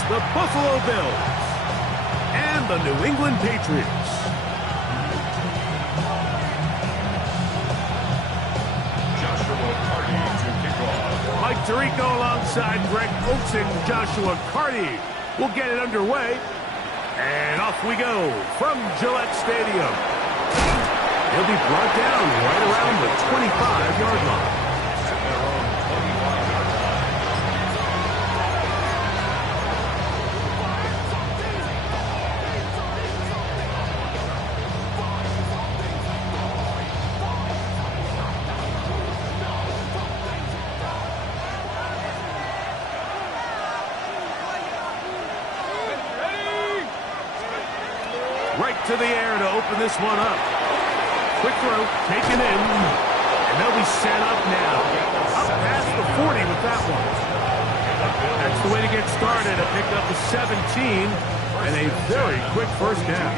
against the Buffalo Bills and the New England Patriots. Mike Tirico alongside Greg Oaks and Joshua Carty will get it underway. And off we go from Gillette Stadium. He'll be brought down right around the 25-yard line. Right to the air to open this one up. Quick throw, taken in, and they'll be set up now. Up past the 40 with that one. That's the way to get started. A pickup of 17 and a very quick first down.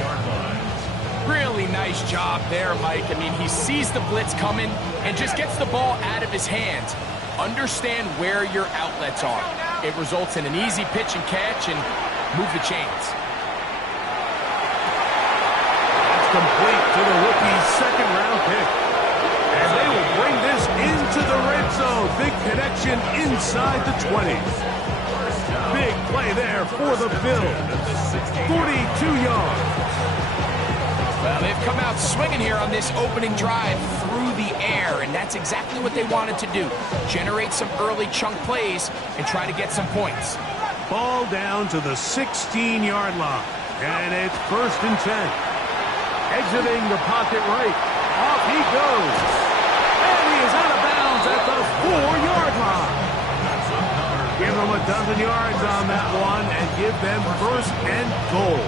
Really nice job there, Mike. I mean, he sees the blitz coming and just gets the ball out of his hands. Understand where your outlets are. It results in an easy pitch and catch and move the chains. Complete to the rookie's second-round pick. And they will bring this into the red zone. Big connection inside the 20. Big play there for the Bills. 42 yards. Well, they've come out swinging here on this opening drive through the air, and that's exactly what they wanted to do. Generate some early chunk plays and try to get some points. Ball down to the 16-yard line. And it's 1st and 10. Exiting the pocket right. Off he goes. And he is out of bounds at the 4-yard line. Give them a dozen yards on that one and give them 1st and goal.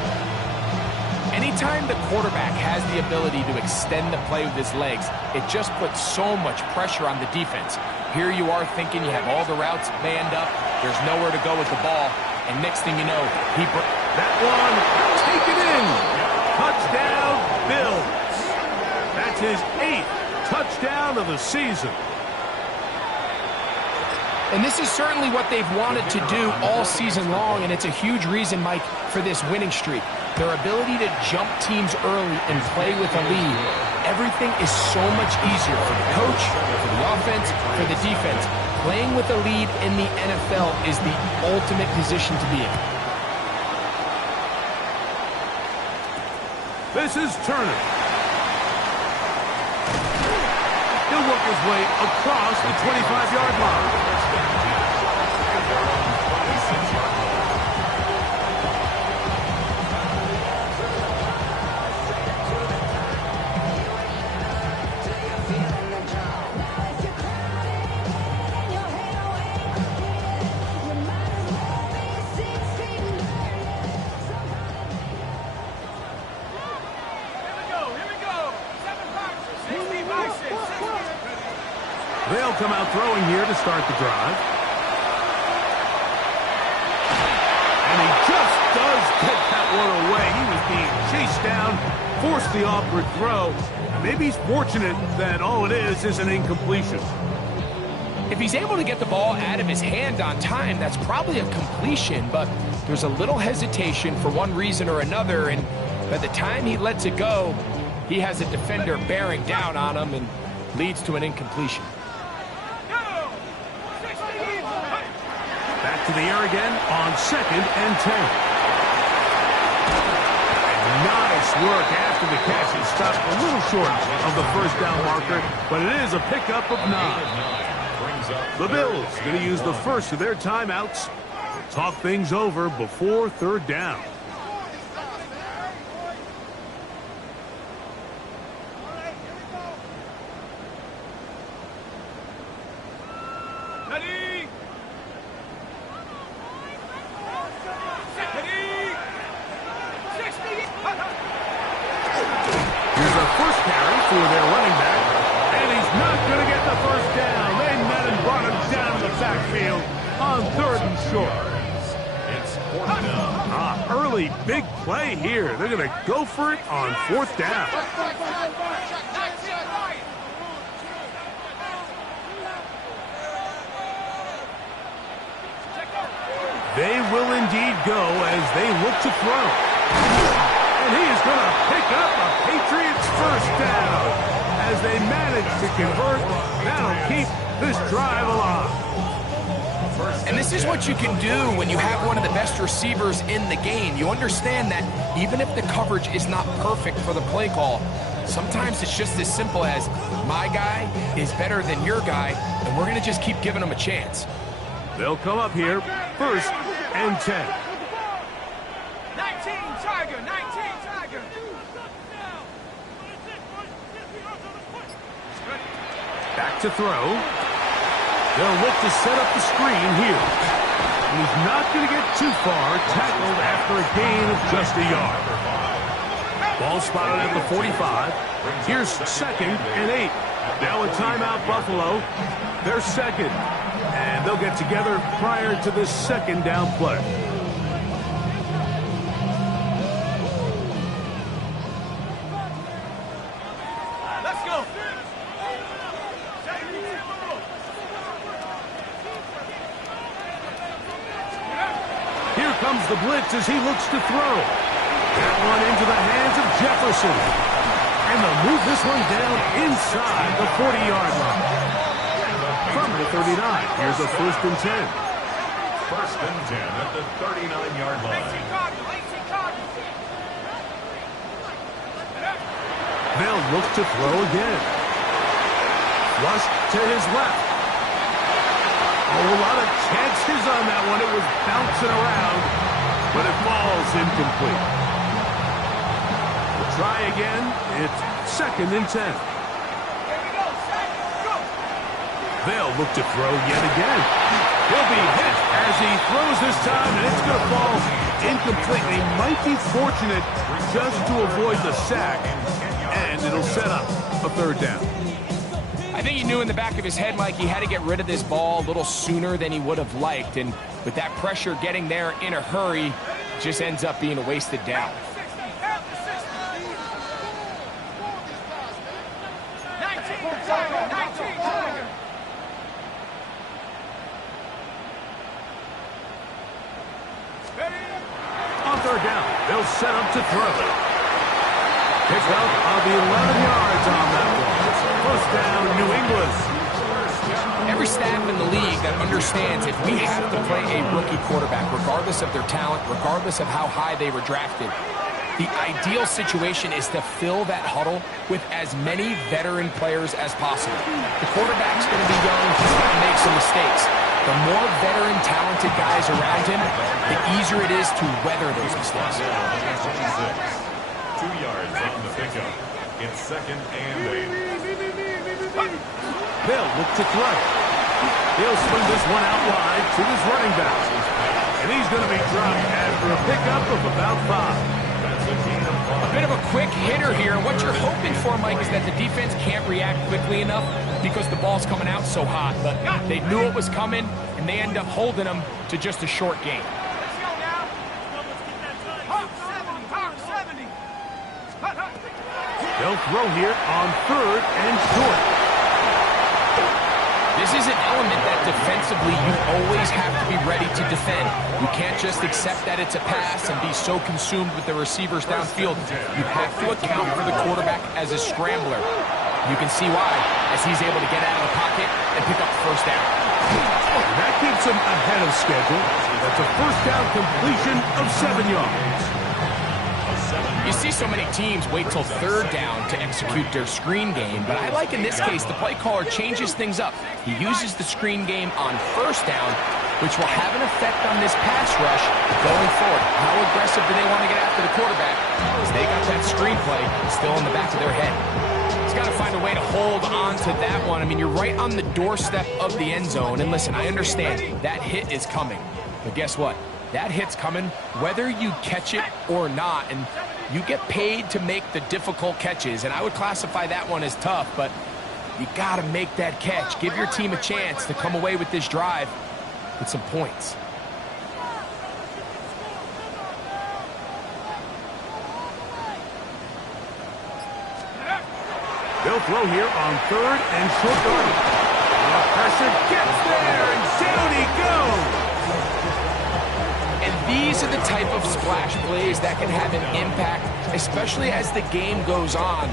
Anytime the quarterback has the ability to extend the play with his legs, it just puts so much pressure on the defense. Here you are thinking you have all the routes manned up. There's nowhere to go with the ball. And next thing you know, that one taken in. Touchdown, Bills. That's his 8th touchdown of the season. And this is certainly what they've wanted to do all season long, and it's a huge reason, Mike, for this winning streak. Their ability to jump teams early and play with a lead. Everything is so much easier for the coach, for the offense, for the defense. Playing with a lead in the NFL is the ultimate position to be in. This is Turner. He'll work his way across the 25-yard line. They'll come out throwing here to start the drive. And he just does get that one away. He was being chased down, forced the awkward throw. Maybe he's fortunate that all it is an incompletion. If he's able to get the ball out of his hand on time, that's probably a completion, but there's a little hesitation for one reason or another, and by the time he lets it go, he has a defender bearing down on him and leads to an incompletion. Back to the air again on 2nd and 10. Nice work after the catch. He stopped a little short of the first down marker, but it is a pickup of 9. The Bills going to use the first of their timeouts to talk things over before 3rd down. For their running back, and he's not going to get the first down. They met and brought him down to the backfield on 3rd and short. Early big play here. They're going to go for it on 4th down. They will indeed go as they look to throw. And he is going to pick up a Patriots first down. As they manage to convert, that'll keep this drive alive. And this is what you can do when you have one of the best receivers in the game. You understand that even if the coverage is not perfect for the play call, sometimes it's just as simple as my guy is better than your guy, and we're going to just keep giving him a chance. They'll come up here, 1st and 10. 19 Tiger, 19 Tiger. Back to throw. They'll look to set up the screen here. And he's not going to get too far, tackled after a gain of just a yard. Ball spotted at the 45. Here's 2nd and 8. Now a timeout, Buffalo. They're 2nd. And they'll get together prior to this 2nd down play. Let's go. Here comes the blitz as he looks to throw. That one into the hands of Jefferson. And they'll move this one down inside the 40-yard line. From the 39, here's a 1st and 10. 1st and 10 at the 39-yard line. They'll look to throw again. Flush to his left. A lot of chances on that one. It was bouncing around, but it falls incomplete. We'll try again. It's 2nd and 10. They'll look to throw yet again. He'll be hit as he throws this time, and it's going to fall incomplete. He might be fortunate just to avoid the sack, and it'll set up a 3rd down. I think he knew in the back of his head, Mike, he had to get rid of this ball a little sooner than he would have liked. And with that pressure getting there in a hurry, it just ends up being a wasted down. On 3rd down, they'll set up to throw. Pick up of the 11 yards on that one. 1st down, New England. Every staff in the league that understands if we have to play a rookie quarterback, regardless of their talent, regardless of how high they were drafted, the ideal situation is to fill that huddle with as many veteran players as possible. The quarterback's going to be young. He's going to make some mistakes. The more veteran, talented guys around him, the easier it is to weather those mistakes. 2 yards on the pickup. It's 2nd and 8. They'll look to throw. He'll swing this one out wide to his running back. And he's going to be dropped after a pickup of about 5. A bit of a quick hitter here. What you're hoping for, Mike, is that the defense can't react quickly enough because the ball's coming out so hot. But they knew it was coming, and they end up holding them to just a short gain. They'll throw here on 3rd and short. This is an element that defensively you always have to be ready to defend. You can't just accept that it's a pass and be so consumed with the receivers downfield. You have to account for the quarterback as a scrambler. You can see why, as he's able to get out of the pocket and pick up the 1st down. That keeps him ahead of schedule. That's a 1st down completion of 7 yards. You see so many teams wait till 3rd down to execute their screen game, but I like in this case the play caller changes things up. He uses the screen game on 1st down, which will have an effect on this pass rush going forward. How aggressive do they want to get after the quarterback? Because they got that screen play still in the back of their head. He's got to find a way to hold on to that one. I mean, you're right on the doorstep of the end zone, and listen, I understand that hit is coming, but guess what? That hit's coming whether you catch it or not, and you get paid to make the difficult catches, and I would classify that one as tough, but you got to make that catch. Give your team a chance to come away with this drive with some points. They'll throw here on 3rd and short yardage. The pressure gets there, and down he goes. These are the type of splash plays that can have an impact, especially as the game goes on.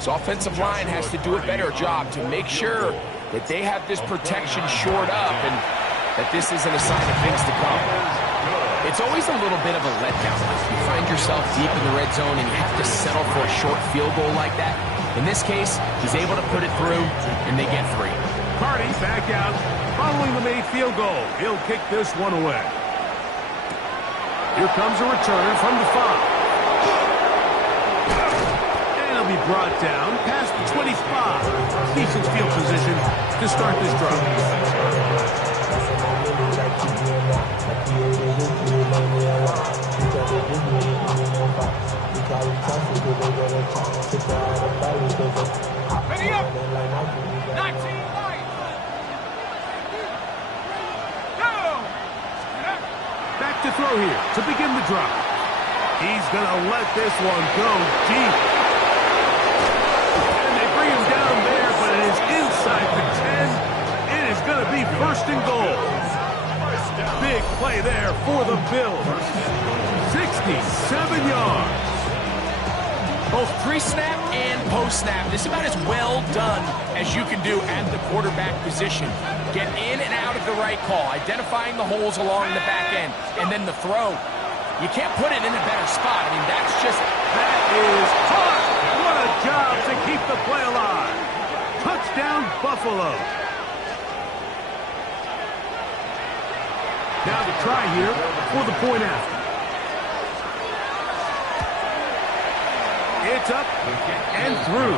So offensive line has to do a better job to make sure that they have this protection shored up and that this isn't a sign of things to come. It's always a little bit of a letdown. You find yourself deep in the red zone and you have to settle for a short field goal like that. In this case, he's able to put it through, and they get 3. Cardi back out following the made field goal. He'll kick this one away. Here comes a return from the 5. And he'll be brought down past the 25. Decent field position to start this drive. Ready up. 19 Lions. Go. Back to throw here to begin the drive. He's going to let this one go deep. And they bring him down there, but it is inside the 10. It is going to be first and goal. Big play there for the Bills. 67 yards. Both pre-snap and post-snap, this is about as well done as you can do at the quarterback position. Get in and out of the right call, identifying the holes along the back end, and then the throw. You can't put it in a better spot. I mean, that's just... That is hot. What a job to keep the play alive. Touchdown, Buffalo. Now the try here for the point after. It's up and through.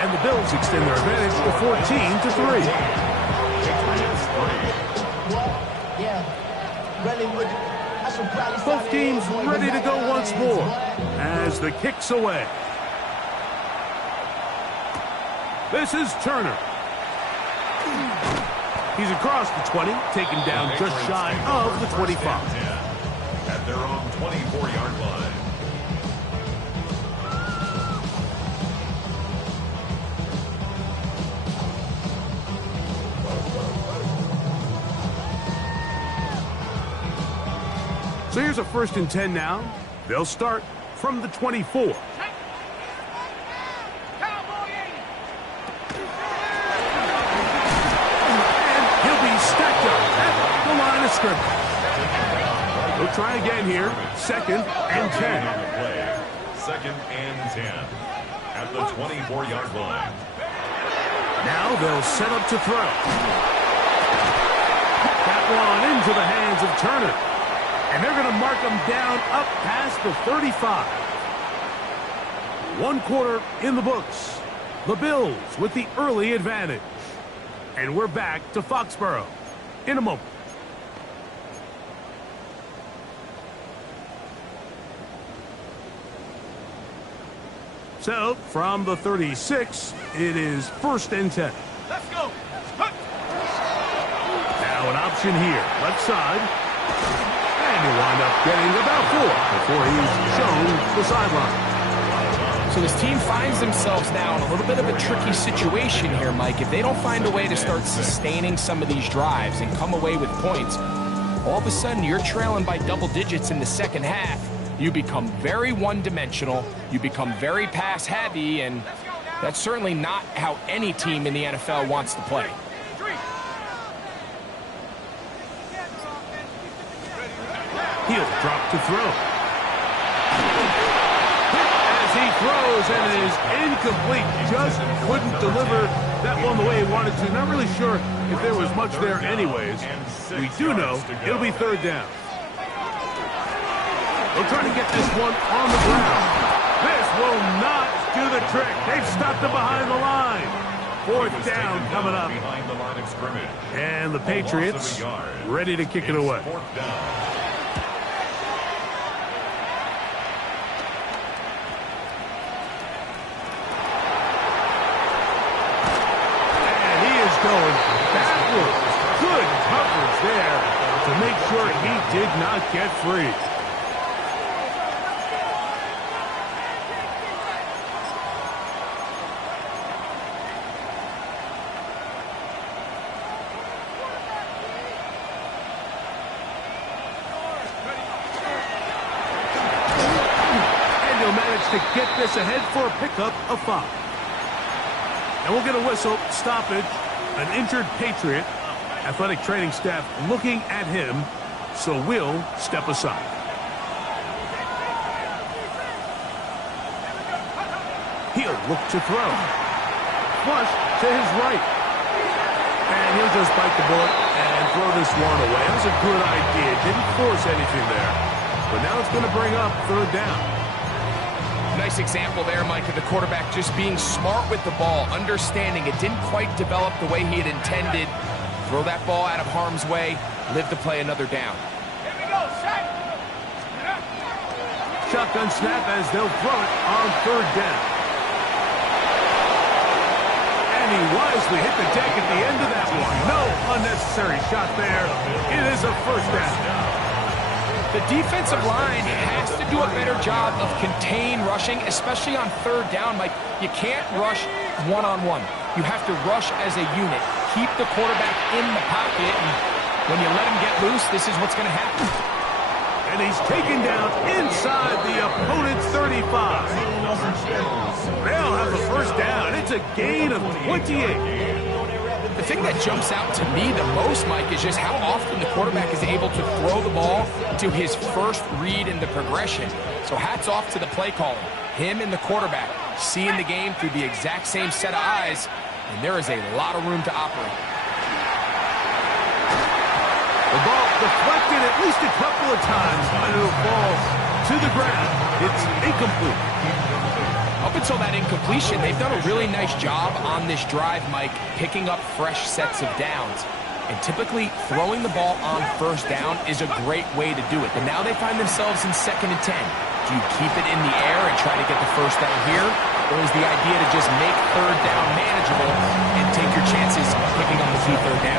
And the Bills extend their advantage to 14-3. Both teams ready to go once more as the kick's away. This is Turner. He's across the 20, taken down just shy of the 25. At their own 24-yard line. So here's a 1st and 10 now. They'll start from the 24. Cowboy 80. And he'll be stacked up at the line of scrimmage. We'll try again here. 2nd and 10. Second and 10. At the 24-yard line. Now they'll set up to throw. That one into the hands of Turner. And they're going to mark him down up past the 35. 1 quarter in the books. The Bills with the early advantage. And we're back to Foxborough in a moment. So, from the 36, it is 1st and 10. Let's go. Now an option here, left side. And he'll wind up getting about 4 before he's shown the sideline. So this team finds themselves now in a little bit of a tricky situation here, Mike. If they don't find a way to start sustaining some of these drives and come away with points, all of a sudden you're trailing by double digits in the second half. You become very one-dimensional, you become very pass-heavy, and that's certainly not how any team in the NFL wants to play. He'll drop to throw. As he throws, and it is incomplete. Just couldn't deliver that one the way he wanted to. Not really sure if there was much there anyways. We do know it'll be 3rd down. They'll try to get this one on the ground. This will not do the trick. They've stopped him behind the line. 4th down coming up. Behind the line of scrimmage. And the Patriots ready to kick it away. 4th down. Going backwards. Good coverage there to make sure he did not get free. chance to get this ahead for a pickup of 5. And we'll get a whistle, stoppage, an injured Patriot. Athletic training staff looking at him, so we'll step aside. He'll look to throw. Flush to his right. And he'll just bite the bullet and throw this one away. That was a good idea. Didn't force anything there. But now it's going to bring up 3rd down. Nice example there, Mike, of the quarterback just being smart with the ball, understanding it didn't quite develop the way he had intended. Throw that ball out of harm's way, live to play another down. Here we go, set. Shotgun snap as they'll throw it on 3rd down. And he wisely hit the deck at the end of that one. No unnecessary shot there. It is a 1st down. The defensive line has to do a better job of contain rushing, especially on 3rd down. Mike, you can't rush one-on-one. You have to rush as a unit. Keep the quarterback in the pocket, and when you let him get loose, this is what's going to happen. And he's taken down inside the opponent's 35. They'll have the 1st down. It's a gain of 28. The thing that jumps out to me the most, Mike, is just how often the quarterback is able to throw the ball to his first read in the progression. So hats off to the play caller. Him and the quarterback seeing the game through the exact same set of eyes, and there is a lot of room to operate. The ball deflected at least a couple of times, but it'll fall to the ground. It's incomplete. Up until that incompletion, they've done a really nice job on this drive, Mike, picking up fresh sets of downs. And typically, throwing the ball on 1st down is a great way to do it. But now they find themselves in 2nd and 10. Do you keep it in the air and try to get the 1st down here? Or is the idea to just make 3rd down manageable and take your chances picking up the key 3rd down?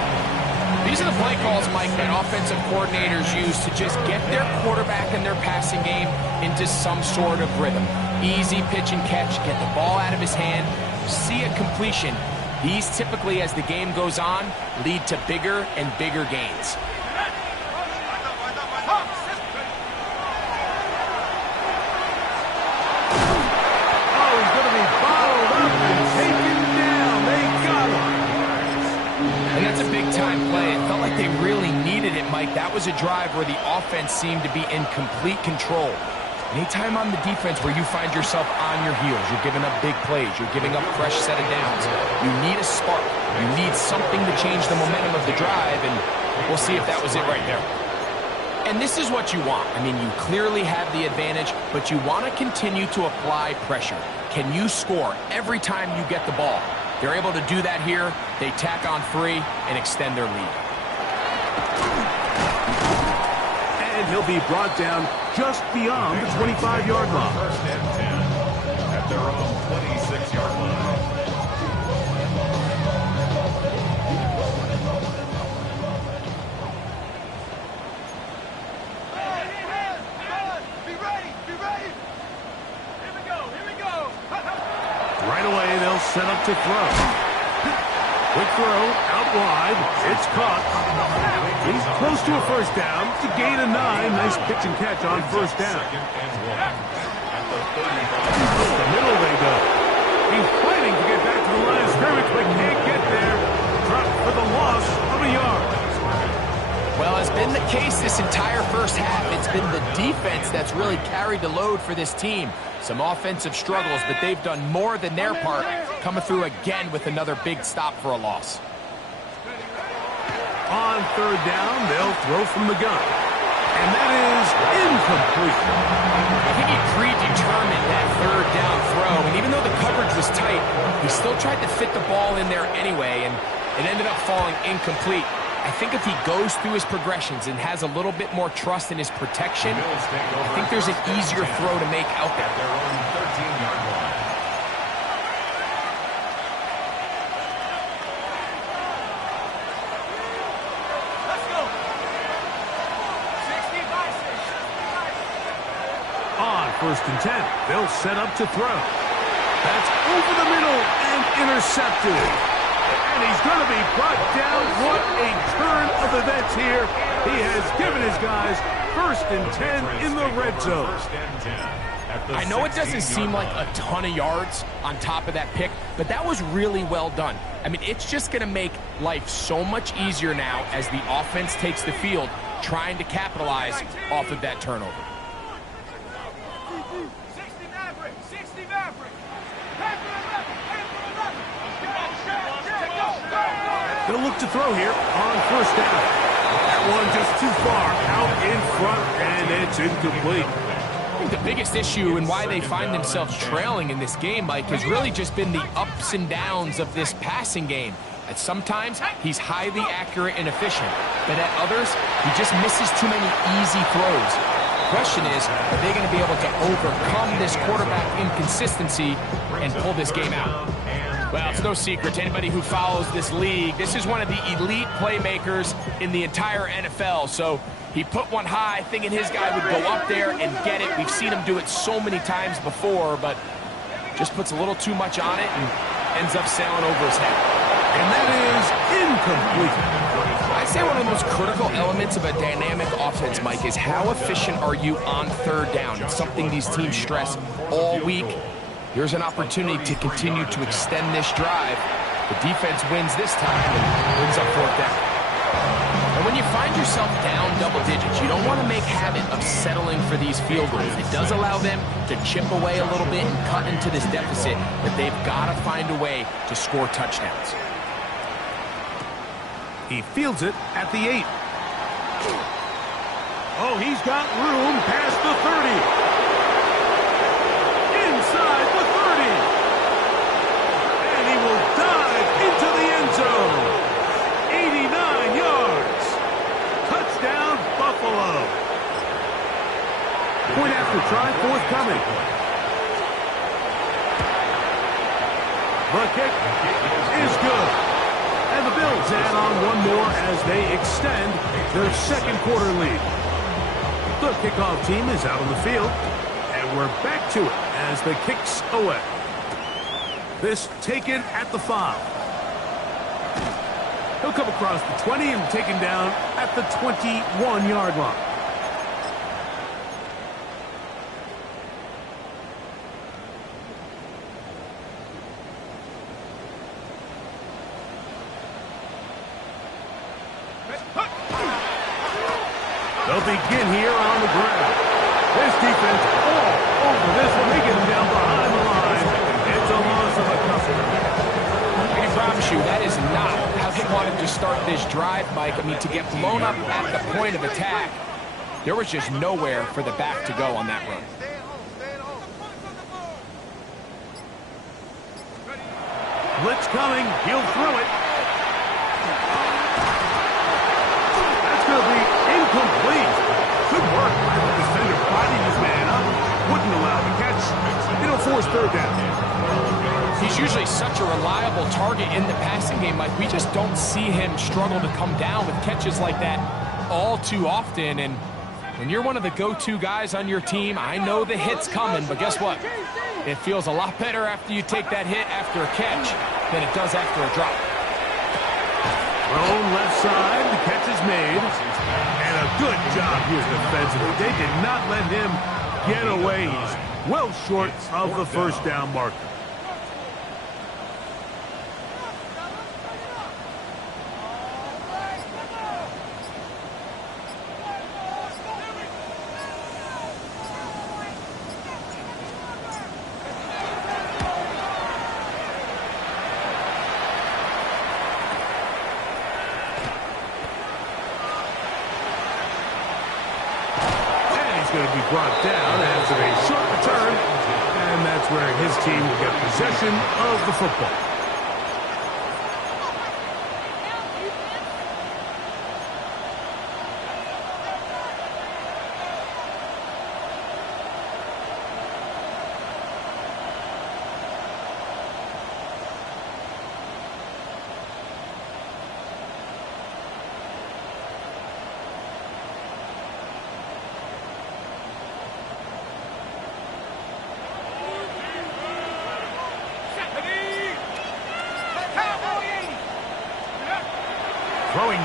These are the play calls, Mike, that offensive coordinators use to just get their quarterback and their passing game into some sort of rhythm. Easy pitch and catch, get the ball out of his hand, see a completion. These typically, as the game goes on, lead to bigger and bigger gains. Oh, he's going to be bottled up and taken down. They got him. And that's a big-time play. It felt like they really needed it, Mike. That was a drive where the offense seemed to be in complete control. Anytime on the defense where you find yourself on your heels, you're giving up big plays, you're giving up fresh set of downs, you need a spark. You need something to change the momentum of the drive, and we'll see if that was it right there. And this is what you want. I mean, you clearly have the advantage, but you want to continue to apply pressure. Can you score every time you get the ball? They're able to do that here. They tack on 3 and extend their lead. And he'll be brought down just beyond the 25-yard line. 1st and 10 at their own 26-yard line. Be ready, be ready. Here we go, here we go. Right away, they'll set up to throw. Quick throw, out wide. It's caught. He's close to a 1st down. It's a gain of 9. Nice pitch and catch on 1st down. 2nd and 1 at the 35. Up the middle they go. He's fighting to get back to the line of scrimmage, but can't get there. Dropped for the loss of a yard. Well, as been the case this entire 1st half, it's been the defense that's really carried the load for this team. Some offensive struggles, but they've done more than their part, coming through again with another big stop for a loss. On 3rd down, they'll throw from the gun. And that is incomplete. I think he predetermined that 3rd down throw, and even though the coverage was tight, he still tried to fit the ball in there anyway, and it ended up falling incomplete. I think if he goes through his progressions and has a little bit more trust in his protection, I think there's an easier throw to make out there. At their own 13-yard line. Let's go. 60 by 6. On 1st and 10, they'll set up to throw. That's over the middle and intercepted. And he's going to be brought down. What a turn of events here. He has given his guys 1st and 10 in the red zone. I know it doesn't seem like a ton of yards on top of that pick, but that was really well done. I mean, it's just going to make life so much easier now as the offense takes the field, trying to capitalize off of that turnover. 60 Maverick, 60 Maverick. They'll look to throw here on 1st down. That one just too far out in front, and it's incomplete. I think the biggest issue and why they find themselves trailing in this game, Mike, has really just been the ups and downs of this passing game. At sometimes, he's highly accurate and efficient, but at others, he just misses too many easy throws. The question is, are they going to be able to overcome this quarterback inconsistency and pull this game out? Well, it's no secret to anybody who follows this league. This is one of the elite playmakers in the entire NFL, so he put one high, thinking his guy would go up there and get it. We've seen him do it so many times before, but just puts a little too much on it and ends up sailing over his head. And that is incomplete. I'd say one of the most critical elements of a dynamic offense, Mike, is how efficient are you on 3rd down? It's something these teams stress all week. Here's an opportunity to continue to extend this drive. The defense wins this time and wins up 4th down. And when you find yourself down double digits, you don't want to make habit of settling for these field goals. It does allow them to chip away a little bit and cut into this deficit, but they've got to find a way to score touchdowns. He fields it at the 8. Oh, he's got room past the 30. Inside the 30. And he will dive into the end zone. 89 yards. Touchdown, Buffalo. Point after try, forthcoming. The kick is good. And the Bills add on one more as they extend their 2nd quarter lead. The kickoff team is out on the field, and we're back to it as the kick's away. This taken at the 5. He'll come across the 20 and taken down at the 21-yard line. They'll begin here on the ground. This defense all over this one. They get him down behind the line. It's a loss of a couple. I can promise you that is not how they wanted to start this drive, Mike. I mean, to get blown up at the point of attack, there was just nowhere for the back to go on that run. Blitz coming. He'll throw it. That's going to be incomplete. Good work by the defender fighting his man up. Wouldn't allow the catch. It'll force 3rd down. He's usually such a reliable target in the passing game, Mike. We just don't see him struggle to come down with catches like that all too often. And when you're one of the go-to guys on your team, I know the hit's coming, but guess what? It feels a lot better after you take that hit after a catch than it does after a drop. Thrown left side, the catch is made. And a good job here defensively. They did not let him get away. He's well short of the 1st down marker. Going to be brought down after a short return, and that's where his team will get possession of the football.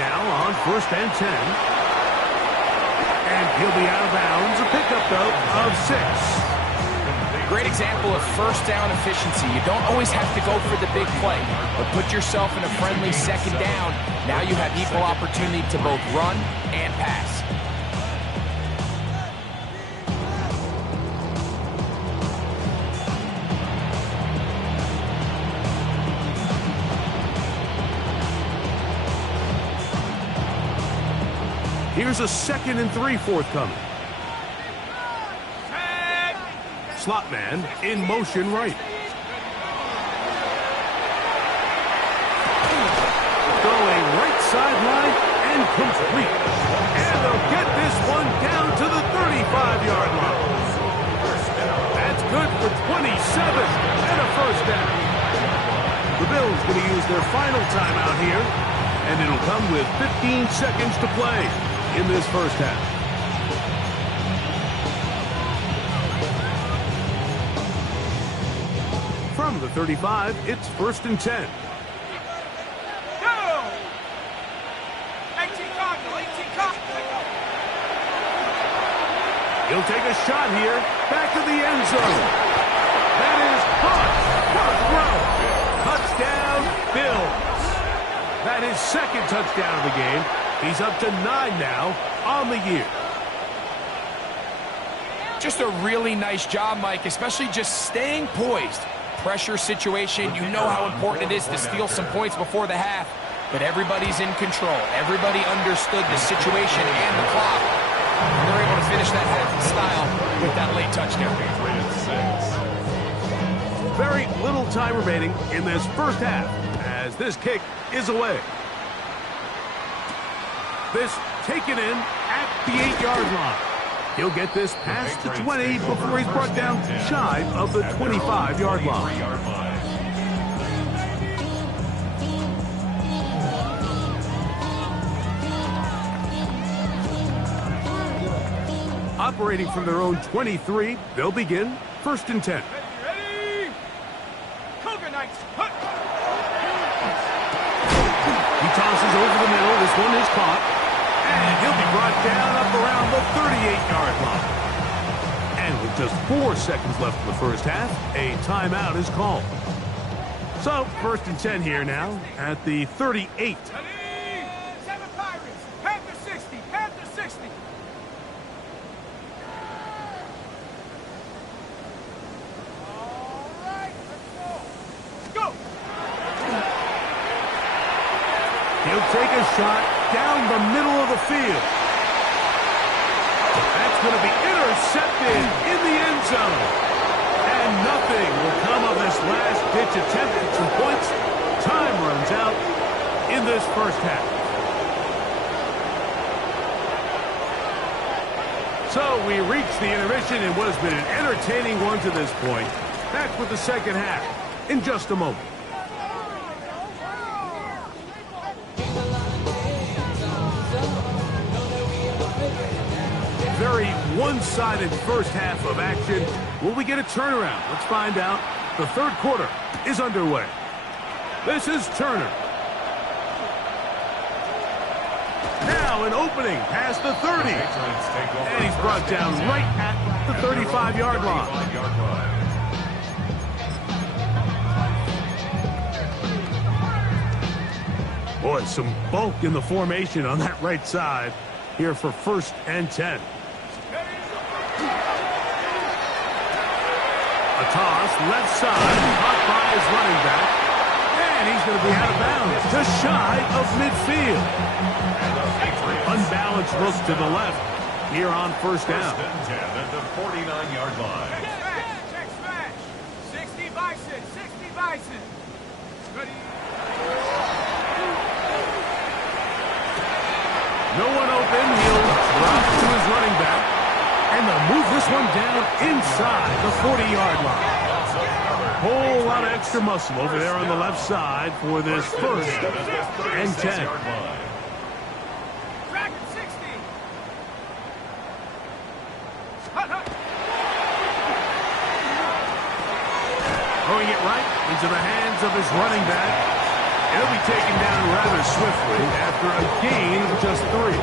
now on 1st and 10. And he'll be out of bounds. A pickup, though, of 6. Great example of first down efficiency. You don't always have to go for the big play, but put yourself in a friendly second down. Now you have equal opportunity to both run and pass. Here's a 2nd and 3 forthcoming. Slot man in motion right. Going right sideline and complete. And they'll get this one down to the 35-yard line. That's good for 27 and a first down. The Bills going to use their final timeout here, and it'll come with 15 seconds to play in this first half. From the 35, it's 1st and 10. Go! 18 Cardinal. He'll take a shot here, back to the end zone. That is caught. What a throw. Touchdown, Bills. That is 2nd touchdown of the game. He's up to 9 now on the year. Just a really nice job, Mike, especially just staying poised. Pressure situation, you know how important it is to steal some points before the half, but everybody's in control. Everybody understood the situation and the clock. And they're able to finish that half in style with that late touchdown. Very little time remaining in this first half as this kick is away. This taken in at the 8-yard line. He'll get this past the 20 before he's brought down shy of the 25-yard line. Operating from their own 23, they'll begin 1st and 10. Ready? Cougar Knights. He tosses over the middle. This one is caught. And he'll be brought down up around the 38-yard line. And with just 4 seconds left in the first half, a timeout is called. So, 1st and 10 here now at the 38. Ready? 7 Pirates. Panther 60. Panther 60. All right, let's go. He'll take a shot down the middle of the field. That's going to be intercepted in the end zone. And nothing will come of this last-ditch attempt at some points. Time runs out in this first half. So we reach the intermission in what has been an entertaining one to this point. Back with the second half in just a moment. Very one-sided first half of action. Will we get a turnaround? Let's find out. The third quarter is underway. This is Turner. Now an opening past the 30. And he's brought down right at the 35-yard line. Boy, some bulk in the formation on that right side here for 1st and 10. A toss, left side, caught by his running back. And he's going to be out of bounds, just shy of midfield. Unbalanced look to the left here on 1st down. 1st and 10 at the 49-yard line. Check smash. 60 Bison. 60 Bison. Ready? No one open. He'll drop to his running back. And they'll move this one down inside the 40-yard line. Whole lot of extra muscle over there on the left side for this 1st and 10. Dragon 60. Throwing it right into the hands of his running back. He'll be taken down rather swiftly after a gain of just 3.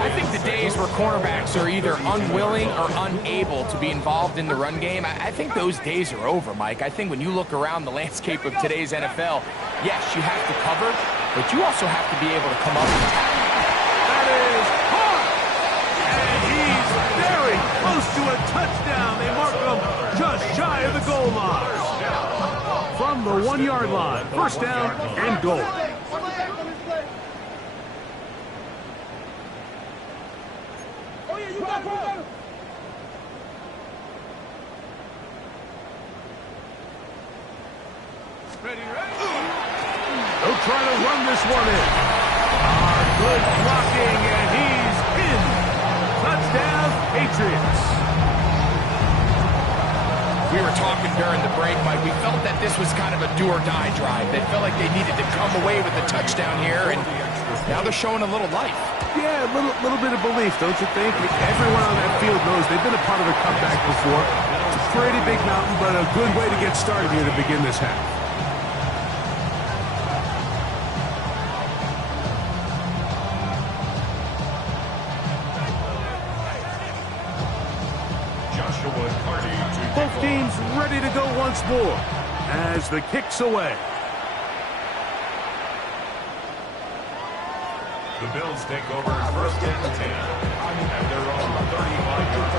I think the days where cornerbacks are either unwilling or unable to be involved in the run game, I think those days are over, Mike. I think when you look around the landscape of today's NFL, yes, you have to cover, but you also have to be able to come up and tackle. That is hard! And he's very close to a touchdown. They mark him just shy of the goal line. From the 1-yard line, first down and goal. They'll try to run this one in. Good blocking, and he's in. Touchdown, Patriots. We were talking during the break, Mike. We felt that this was kind of a do-or-die drive. They felt like they needed to come away with a touchdown here, and now they're showing a little life. Yeah, a little bit of belief, don't you think? Everyone on that field knows they've been a part of a comeback before. It's a pretty big mountain, but a good way to get started here to begin this half. Both teams ready to go once more as the kick's away. The Bills take over first and 10 at their own 35-yard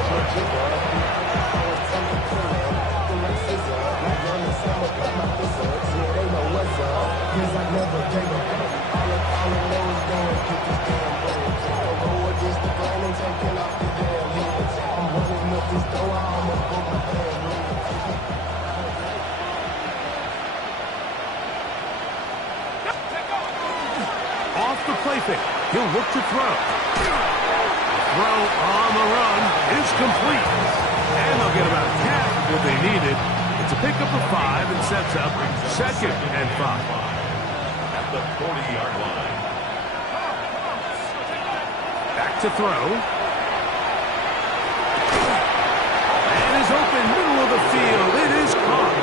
Off the play fake. He'll look to throw. Throw on the run is complete. And they'll get about half of what they needed. It's a pickup of 5 and sets up second and 5. at the 40-yard line. Back to throw. And is open middle of the field. It is caught.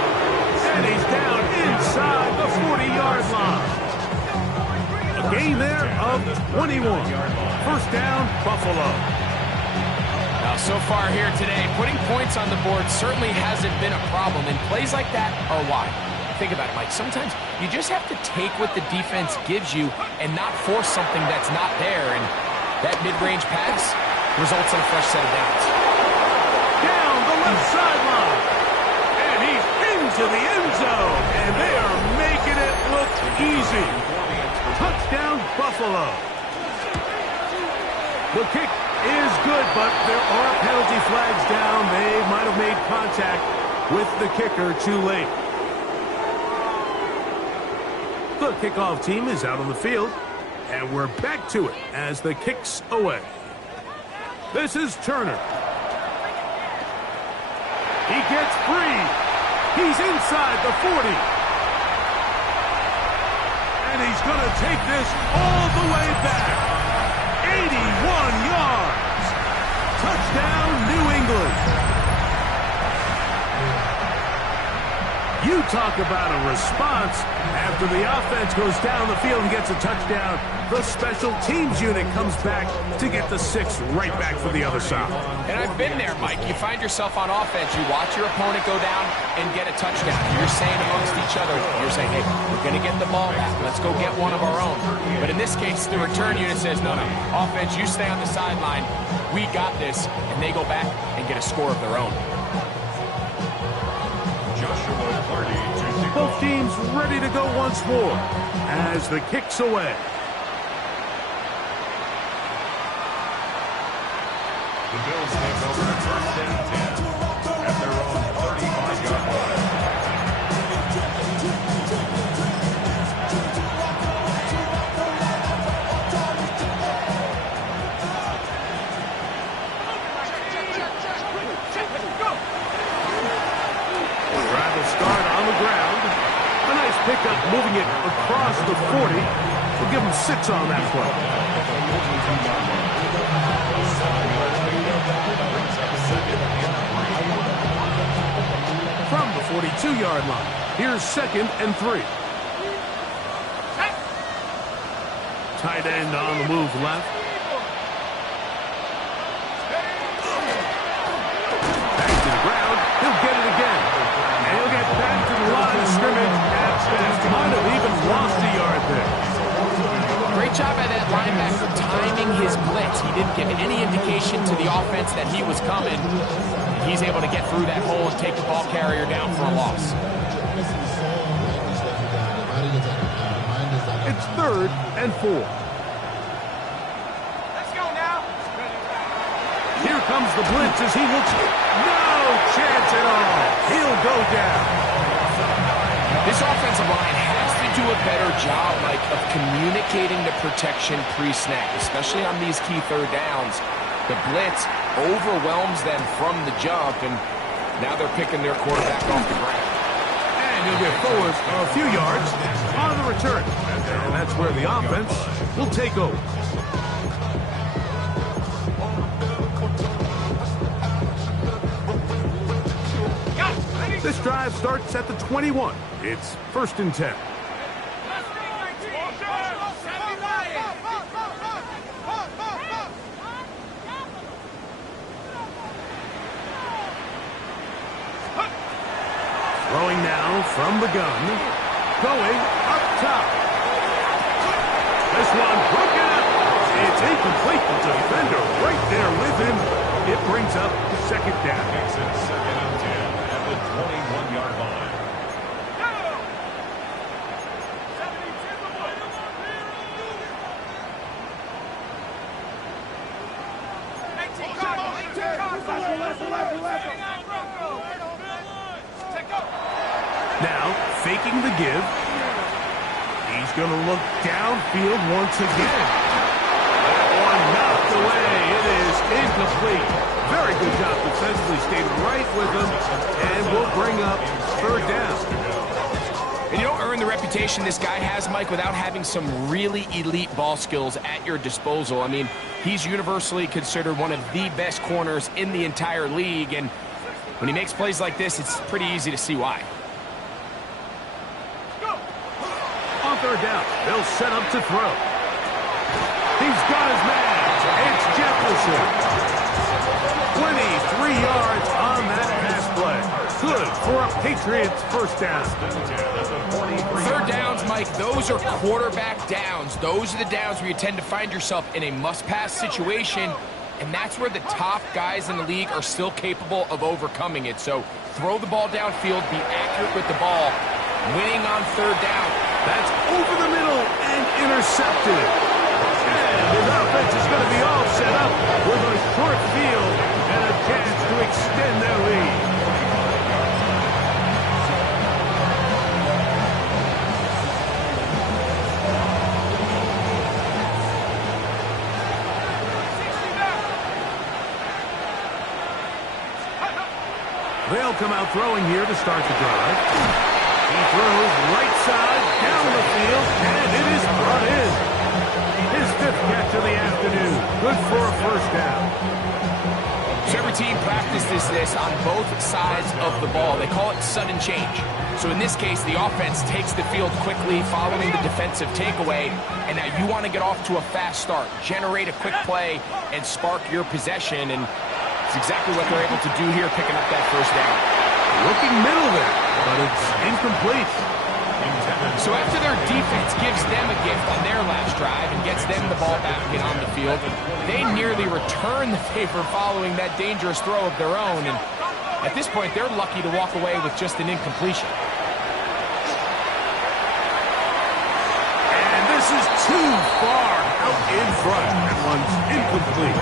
And he's down inside the 40-yard line. A gain there of 21. First down, Buffalo. Now, so far here today, putting points on the board certainly hasn't been a problem, and plays like that are why. Think about it, Mike. Sometimes you just have to take what the defense gives you and not force something that's not there, and that mid-range pass results in a fresh set of downs. Down the left sideline. And he's into the end zone, and they are making it look easy. Touchdown, Buffalo. The kick is good, but there are penalty flags down. They might have made contact with the kicker too late. The kickoff team is out on the field, and we're back to it as the kick's away. This is Turner. He gets free. He's inside the 40. And he's going to take this all the way back. 81 yards. Touchdown, New England. You talk about a response. After the offense goes down the field and gets a touchdown, the special teams unit comes back to get the 6 right back for the other side. And I've been there, Mike. You find yourself on offense, you watch your opponent go down and get a touchdown. You're saying amongst each other, you're saying, hey, we're going to get the ball back. Let's go get one of our own. But in this case, the return unit says, no, offense, you stay on the sideline. We got this. And they go back and get a score of their own. Both teams ready to go once more as the kick's away. The Bills take over first and 10 at their own 35-yard line. Drive will start on the ground. A nice pickup moving it across the 40. We'll give him 6 on that play. From the 42-yard line, here's 2nd and 3. Tight end on the move left. Back to the ground. He'll get it again. And he'll get back to the line of scrimmage at best. Might have even lost a yard there. Great job by that linebacker timing his blitz. He didn't give any indication to the offense that he was coming. He's able to get through that hole and take the ball carrier down for a loss. It's 3rd and 4. Let's go now. Here comes the blitz as he looks. No chance at all. He'll go down. This offensive line has to do a better job, Mike, of communicating the protection pre-snap, especially on these key 3rd downs. The blitz overwhelms them from the jump, and now they're picking their quarterback off the ground. And he'll get forward a few yards on the return. And that's where the offense will take over. This drive starts at the 21. It's 1st and 10. Throwing now from the gun. Going up top. This one broken up. It's incomplete. The defender right there with him. It brings up the 2nd down. Makes it 2nd and 10 at the 21-yard line. Now, faking the give. He's going to look downfield once again. That one knocked away. It is incomplete. Very good job defensively. Stayed right with him and will bring up 3rd down. And you don't earn the reputation this guy has, Mike, without having some really elite ball skills at your disposal. I mean, he's universally considered one of the best corners in the entire league, and when he makes plays like this, it's pretty easy to see why. On 3rd down, they'll set up to throw. He's got his man. It's Jefferson. 23 yards on that pass play. Good for a Patriots 1st down. 3rd downs, Mike, those are quarterback downs. Those are the downs where you tend to find yourself in a must-pass situation, and that's where the top guys in the league are still capable of overcoming it. So throw the ball downfield, be accurate with the ball. Winning on 3rd down. That's over the middle and intercepted. And his offense is going to be all set up with a short field and a chance to extend their lead. They'll come out throwing here to start the drive. He throws right side down the field, and it is brought in. His 5th catch of the afternoon. Good for a 1st down. So every team practices this on both sides of the ball. They call it sudden change. So in this case, the offense takes the field quickly following the defensive takeaway, and now you want to get off to a fast start, generate a quick play, and spark your possession, and it's exactly what they're able to do here, picking up that 1st down. Looking middle there, but it's incomplete. So after their defense gives them a gift on their last drive and gets them the ball back and on the field, they nearly return the favor following that dangerous throw of their own. And at this point, they're lucky to walk away with just an incompletion. And this is too far out in front. That one's incomplete.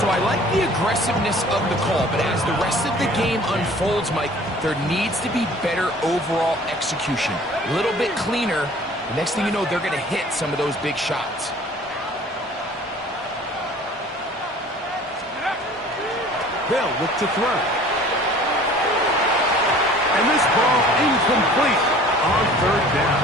So I like the aggressiveness of the call, but as the rest of the game unfolds, Mike, there needs to be better overall execution. A little bit cleaner. The next thing you know, they're going to hit some of those big shots. They'll look to throw. And this ball incomplete on 3rd down.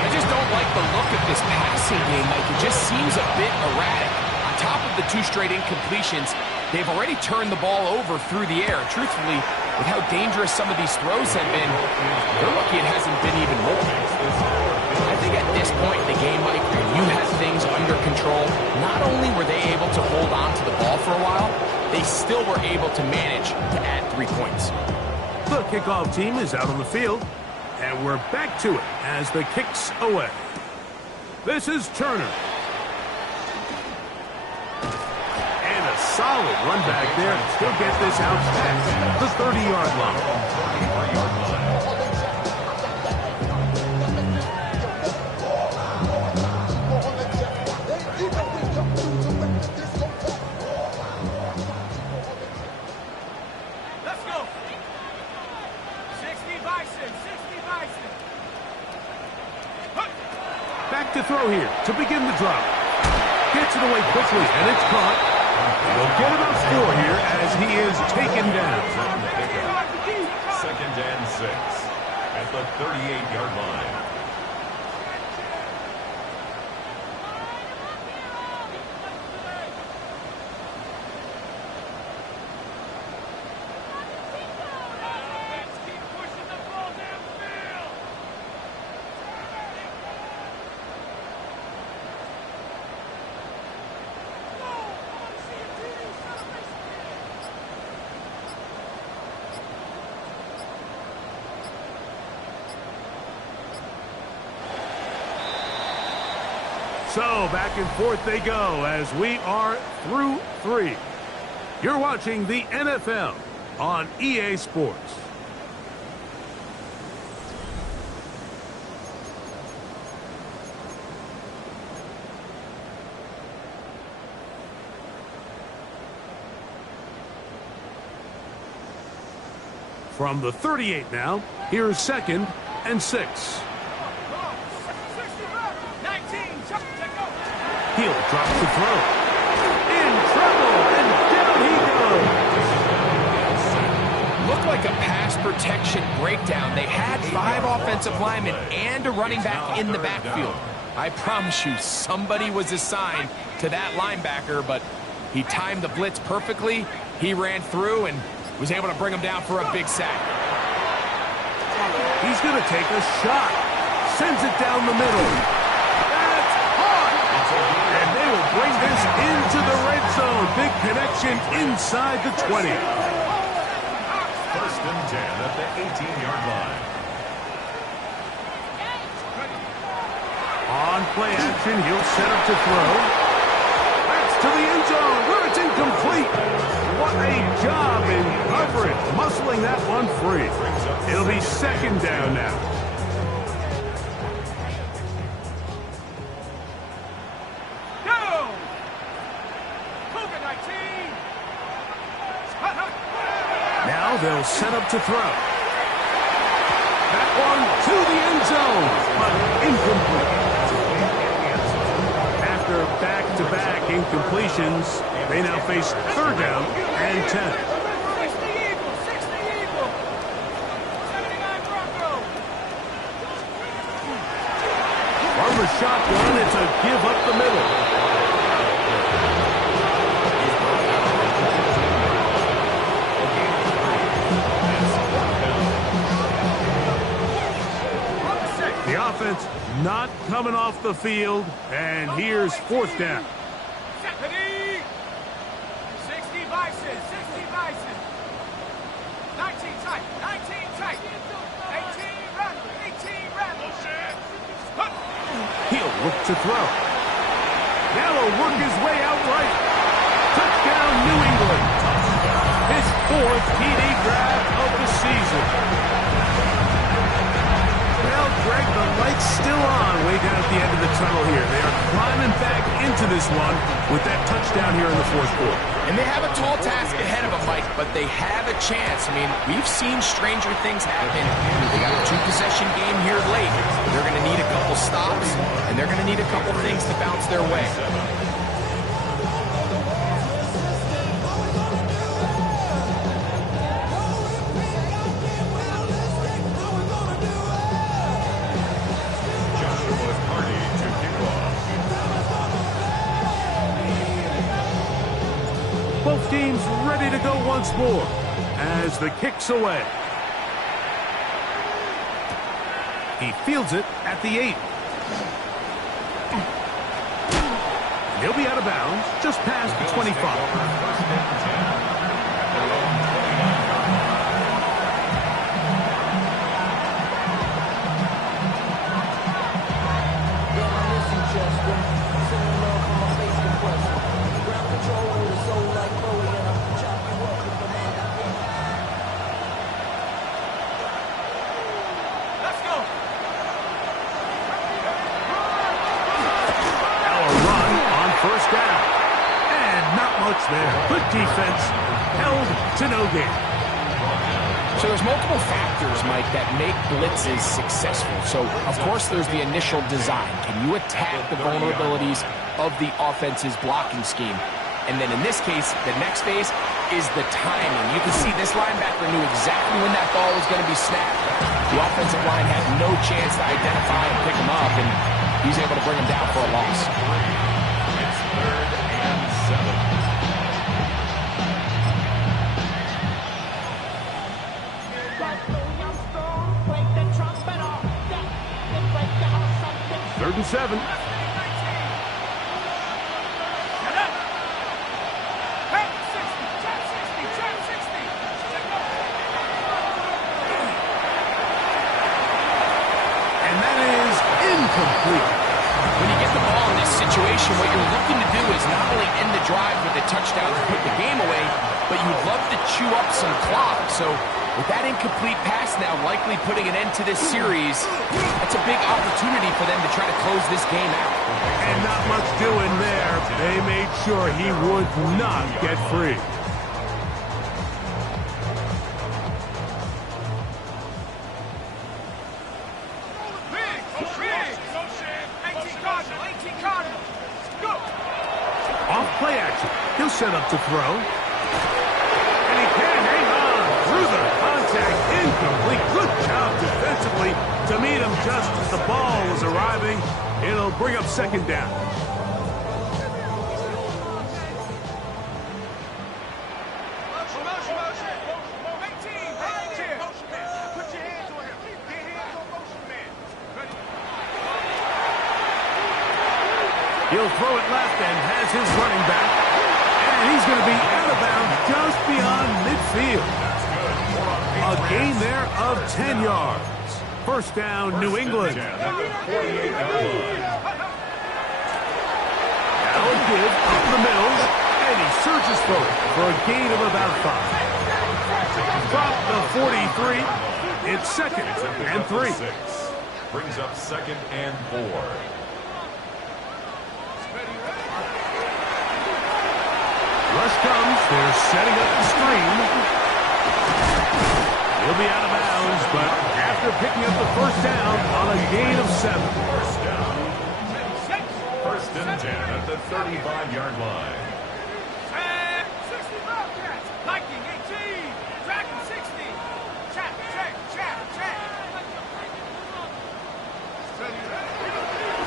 I just don't like the look of this passing game, Mike. It just seems a bit erratic. On top of the 2 straight incompletions, they've already turned the ball over through the air. Truthfully, with how dangerous some of these throws have been, they're lucky it hasn't been even more. I think at this point in the game, Mike, when you have things under control, not only were they able to hold on to the ball for a while, they still were able to manage to add 3 points. The kickoff team is out on the field, and we're back to it as the kick's away. This is Turner. And a solid run back there. He'll get this out past the 30-yard line. Let's go. 60 Bison, 60 Bison. Back to throw here to begin the drop. Gets it away quickly, and it's caught. He'll get about 4 here as he is taken down. 2nd and 6 at the 38-yard line. So back and forth they go as we are through 3. You're watching the NFL on EA Sports. From the 38 now, here's 2nd and 6. He'll drop the throw. In trouble, and down he goes. Looked like a pass protection breakdown. They had 5 offensive linemen and a running back in the backfield. I promise you, somebody was assigned to that linebacker, but he timed the blitz perfectly. He ran through and was able to bring him down for a big sack. He's going to take a shot. Sends it down the middle. And they will bring this into the red zone. Big connection inside the 20. 1st and 10 at the 18-yard line. On play action, he'll set up to throw. That's to the end zone where it's incomplete. What a job in coverage, muscling that one free. It'll be 2nd down now. Now they'll set up to throw. That one to the end zone, but incomplete. After back-to-back incompletions, they now face 3rd down and 10. 60 Eagles, 60 Eagles. 79 Broncos. From the shotgun, it's a give up the middle. The offense not coming off the field, and here's 4th down. 60 Bison, 60 Bison. 19 tight, 19 tight. 18 rattle, 18 rattle. He'll look to throw. Now he'll work his way out right. Touchdown, New England. His 4th TD grab of the season. Well, Greg, the light's still on way down at the end of the tunnel here. They are climbing back into this one with that touchdown here in the 4th quarter. And they have a tall task ahead of them, Mike, but they have a chance. I mean, we've seen stranger things happen. They got a 2-possession game here late. They're going to need a couple stops, and they're going to need a couple things to bounce their way. Both teams ready to go once more as the kick's away. He fields it at the 8. He'll be out of bounds just past the 25. First and 10 at their own 29-yard Let's go. Now a run on first down. And not much there. Good defense. Held to no gain. So there's multiple factors, Mike, that make blitzes successful. So, of course, there's the initial design. Can you attack the vulnerabilities of the offense's blocking scheme? And then in this case, the next phase is the timing. You can see this linebacker knew exactly when that ball was going to be snapped. The offensive line had no chance to identify and pick him up, and he's able to bring him down for a loss. It's 3rd and 7. Third and 7. Incomplete. When you get the ball in this situation, what you're looking to do is not only end the drive with a touchdown to put the game away, but you'd love to chew up some clock. So with that incomplete pass now likely putting an end to this series, that's a big opportunity for them to try to close this game out. And not much doing there. They made sure he would not get free. Off play action. He'll set up to throw. And he can hang on through the contact. Incomplete. Good job defensively to meet him just as the ball was arriving. It'll bring up second down. He'll throw it left and has his running back. And he's going to be out of bounds just beyond midfield. A gain there of 10 yards. First down, New England. Now a give up the middle. And he surges forward for a gain of about 5. Drop the 43. It's second and 3. Brings up 2nd and 4. Rush comes. They're setting up the screen. He'll be out of bounds, but after picking up the first down on a gain of 7. First down. 1st and 10 at the 35-yard line. And 60 Bobcats. Lightning 18. Dragon 60. Chat.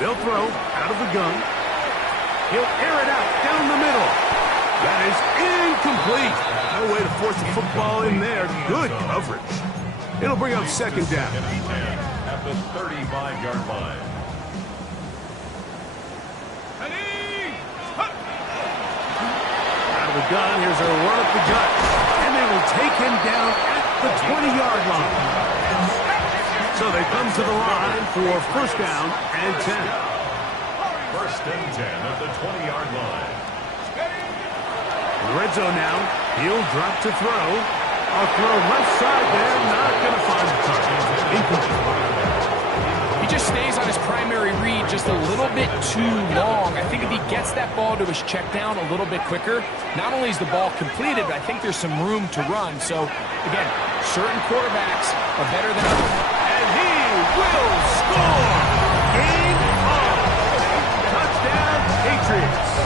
They'll throw out of the gun. He'll air it out down the middle. That is incomplete. No way to force the football in there. Good coverage. It'll bring up second down. At the 35-yard line. Out of the gun, here's a run up the gut. And they will take him down at the 20-yard line. So they come to the line for first down and 10. 1st and 10 at the 20-yard line. Red zone now. He'll drop to throw. A throw left side there. Not going to find the target. Incomplete. He just stays on his primary read just a little bit too long. I think if he gets that ball to his check down a little bit quicker, not only is the ball completed, but I think there's some room to run. So, again, certain quarterbacks are better than others. And he will score. Game on. Touchdown, Patriots.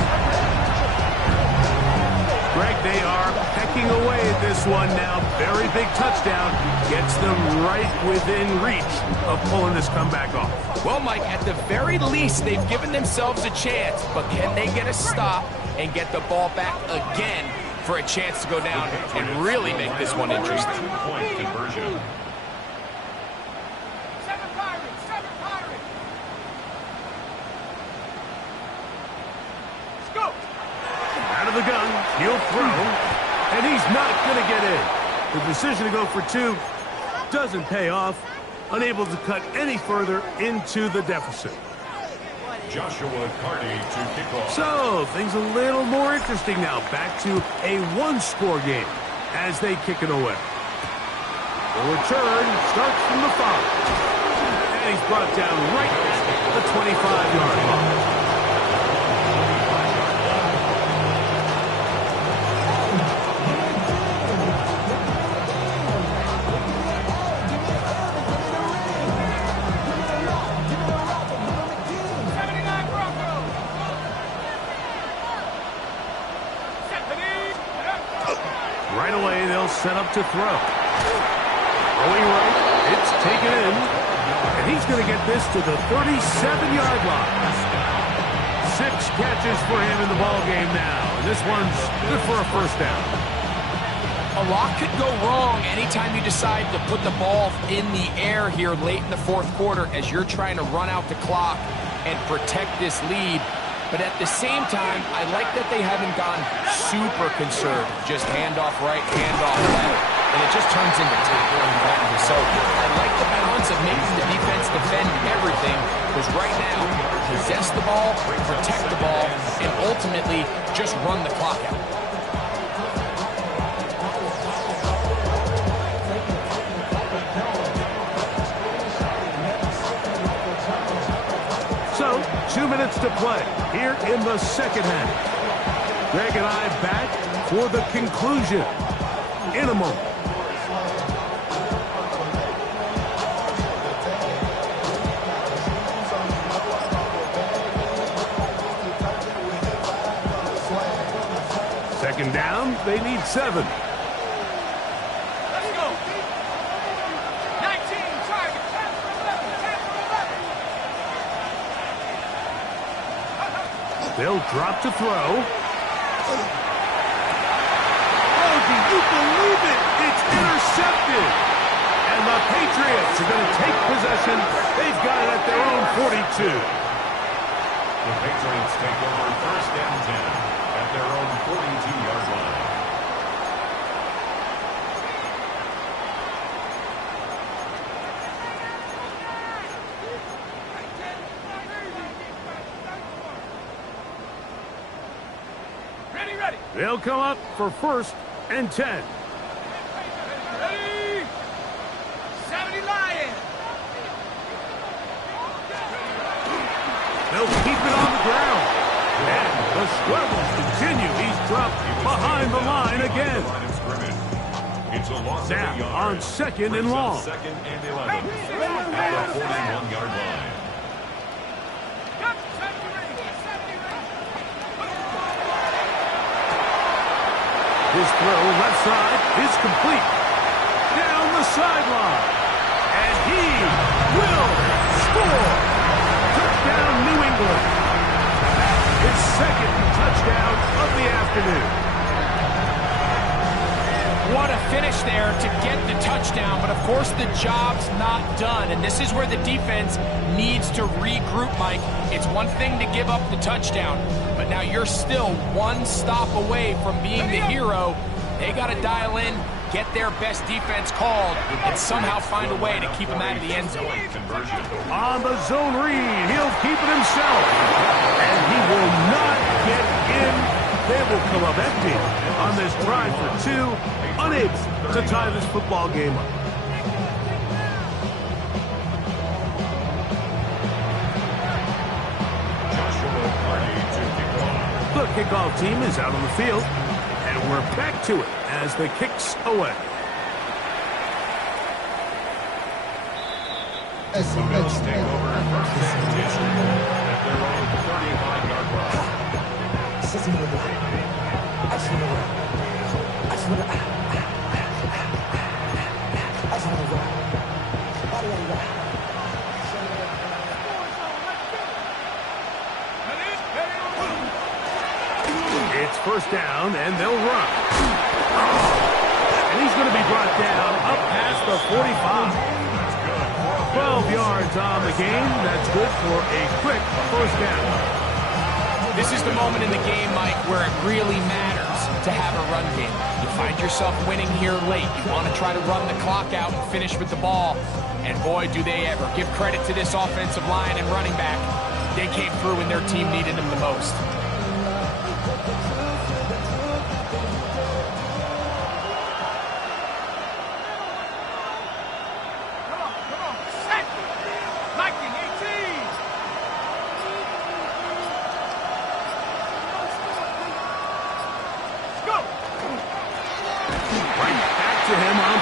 Greg, they are pecking away at this one now. Very big touchdown. Gets them right within reach of pulling this comeback off. Well, Mike, at the very least, they've given themselves a chance. But can they get a stop and get the ball back again for a chance to go down and really make this one interesting? 2-point conversion. 7 Pirates. not going to get in. The decision to go for two doesn't pay off. Unable to cut any further into the deficit. Joshua Carty to kick off. So, things a little more interesting now. Back to a one-score game as they kick it away. The return starts from the 5. And he's brought down right at the 25-yard line. Right away, they'll set up to throw. Throwing right, it's taken in. And he's going to get this to the 37-yard line. 6 catches for him in the ballgame now. And this one's good for a first down. A lot could go wrong anytime you decide to put the ball in the air here late in the fourth quarter as you're trying to run out the clock and protect this lead. But at the same time, I like that they haven't gone super conservative. Just handoff right, handoff left. And it just turns into tackling them. So I like the balance of making the defense defend everything. Because right now, possess the ball, protect the ball, and ultimately just run the clock out. So, 2 minutes to play here in the second half. Greg and I back for the conclusion in a moment. Second down, they need 7. They'll drop to throw. Oh, do you believe it? It's intercepted. And the Patriots are going to take possession. They've got it at their own 42. The Patriots take over first and 10 at their own 42-yard line. They'll come up for first and 10. Ready? 70 Lions. They'll keep it on the ground. And the struggles continue. He's dropped behind the line again. It's a loss Now of a yard. on second and long. Second and 11 at the 41-yard line. His throw left side is complete. Down the sideline. And he will score. Touchdown, New England. His second touchdown of the afternoon. What a finish there to get the touchdown, but of course the job's not done, and this is where the defense needs to regroup, Mike. It's one thing to give up the touchdown, but now you're still one stop away from being the hero. They got to dial in, get their best defense called, and somehow find a way to keep them out of the end zone. On the zone read, he'll keep it himself, and he will not get in. They will come up empty on this drive for 2, unable to tie this football game up. Joshua Carty to kick off. The kickoff team is out on the field, and we're back to it as the kicks away. The Bills take over first and 10 at their own 35-yard line. It's first down, and they'll run. And he's going to be brought down up past the 45. 12 yards on the game. That's good for a quick first down. This is the moment in the game, Mike, where it really matters. to have a run game. You find yourself winning here late. You want to try to run the clock out and finish with the ball. And boy, do they ever. Give credit to this offensive line and running back. They came through when their team needed them the most.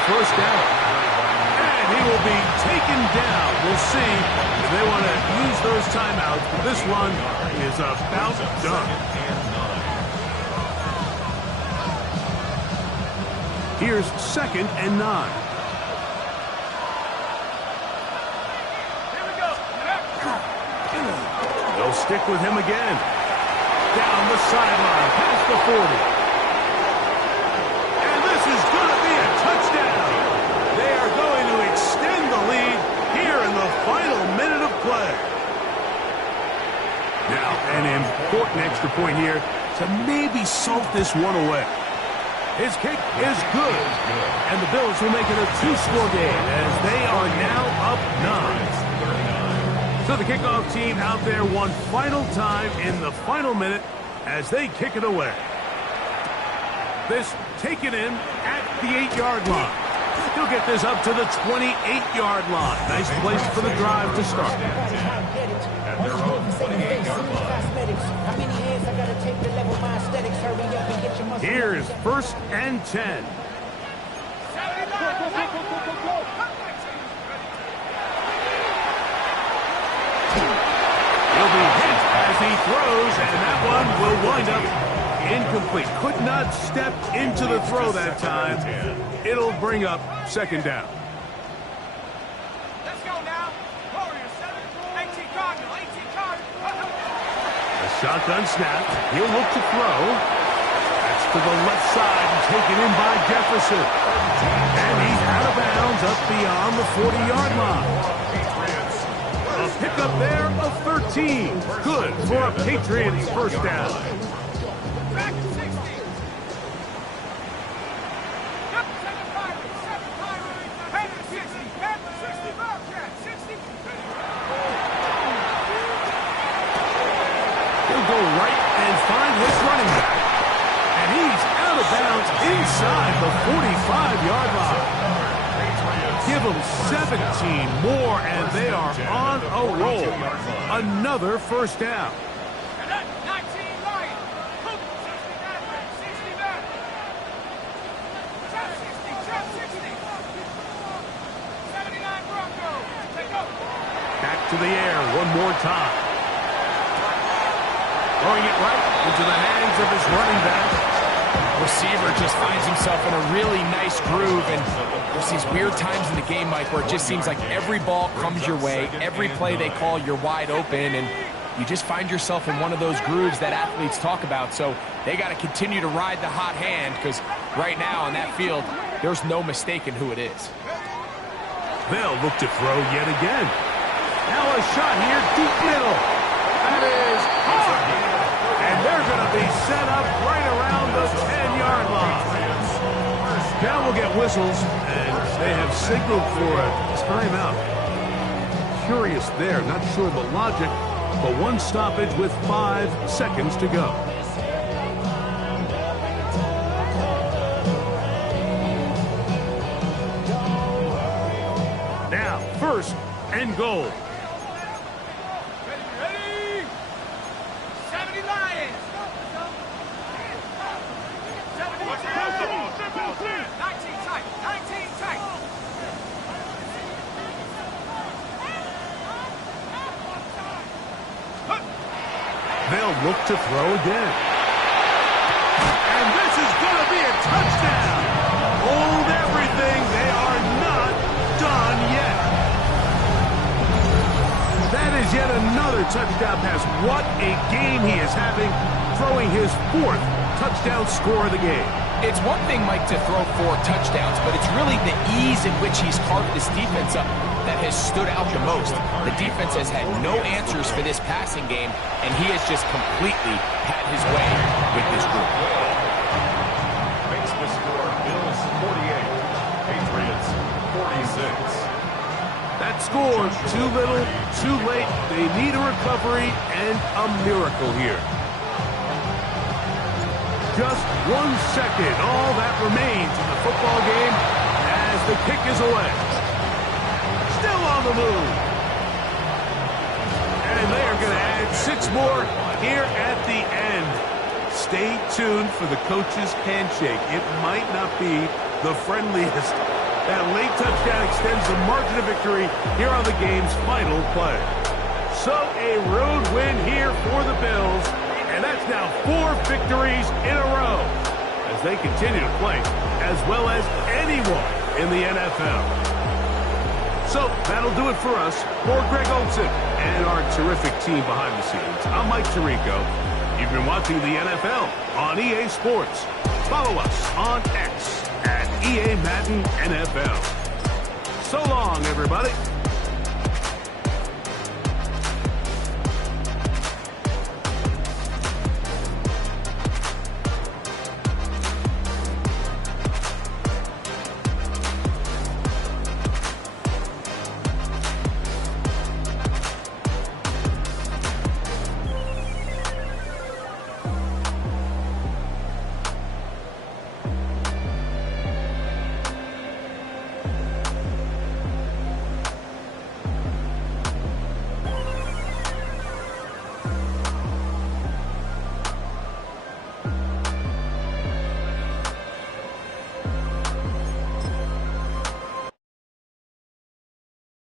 First down. And he will be taken down. We'll see if they want to use those timeouts, but this one is about done. Here's 2nd and 9. Here we go. They'll stick with him again. Down the sideline, past the 40. And this is going to be a touchdown. They are going to extend the lead here in the final minute of play. Now, an important extra point here to maybe salt this one away. His kick is good, and the Bills will make it a 2-score game as they are now up 9. So the kickoff team out there one final time in the final minute as they kick it away. This taken in at the 8-yard line. He'll get this up to the 28-yard line. Nice place for the drive to start. At their own 28-yard line. Here's 1st and 10. He'll be hit as he throws, and that one will wind up incomplete. Could not step into the throw that time. It'll bring up 2nd down. Let's go now. Warriors 7, 18 Cardinal, 18 Cardinal. A shotgun snap. He'll look to throw. That's to the left side and taken in by Jefferson. And he's out of bounds up beyond the 40-yard line. A pickup there of 13. Good for a Patriots first down. Back to 60. Yep, 7 Pirates, 7 Pirates. Head to 60, head to 60, Bobcat, 60. He'll go right and find his running back. And he's out of bounds inside the 45-yard line. Give them 17 more, and they are on a roll. Another first down. And that's 19 Lions. 60 back. Trap 60, 79 Broncos. Take go. Back to the air one more time. Throwing it right into the hands of his running back. Receiver just finds himself in a really nice groove, and there's these weird times in the game, Mike, where it just seems like every ball comes your way, every play they call, you're wide open, and you just find yourself in one of those grooves that athletes talk about. So they got to continue to ride the hot hand, because right now on that field, there's no mistaking who it is. They'll look to throw yet again. Now a shot here, deep middle. That is hard. And they're going to be set up right around the 10-yard line. Now we'll get whistles, and they have signaled for a timeout. Curious there, not sure the logic, but one stoppage with 5 seconds to go. Now, 1st and goal. Ready? 70 Lions. 19 tight, 19 tight. They'll look to throw again. And this is going to be a touchdown. Hold everything. They are not done yet. That is yet another touchdown pass. What a game he is having, throwing his 4th touchdown score of the game. It's one thing, Mike, to throw 4 touchdowns, but it's really the ease in which he's carved this defense up that has stood out the most. The defense has had no answers for this passing game, and he has just completely had his way with this group. 46. That score, too little, too late. They need a recovery and a miracle here. Just 1 second, all that remains in the football game as the kick is away. Still on the move. And they are going to add 6 more here at the end. Stay tuned for the coach's handshake. It might not be the friendliest. That late touchdown extends the margin of victory here on the game's final play. So a road win here for the Bills, and that's now 4 victories in a row as they continue to play as well as anyone in the NFL. So that'll do it for us. For Greg Olsen and our terrific team behind the scenes, I'm Mike Tirico. You've been watching the NFL on EA Sports. Follow us on X at EA Madden NFL. So long, everybody.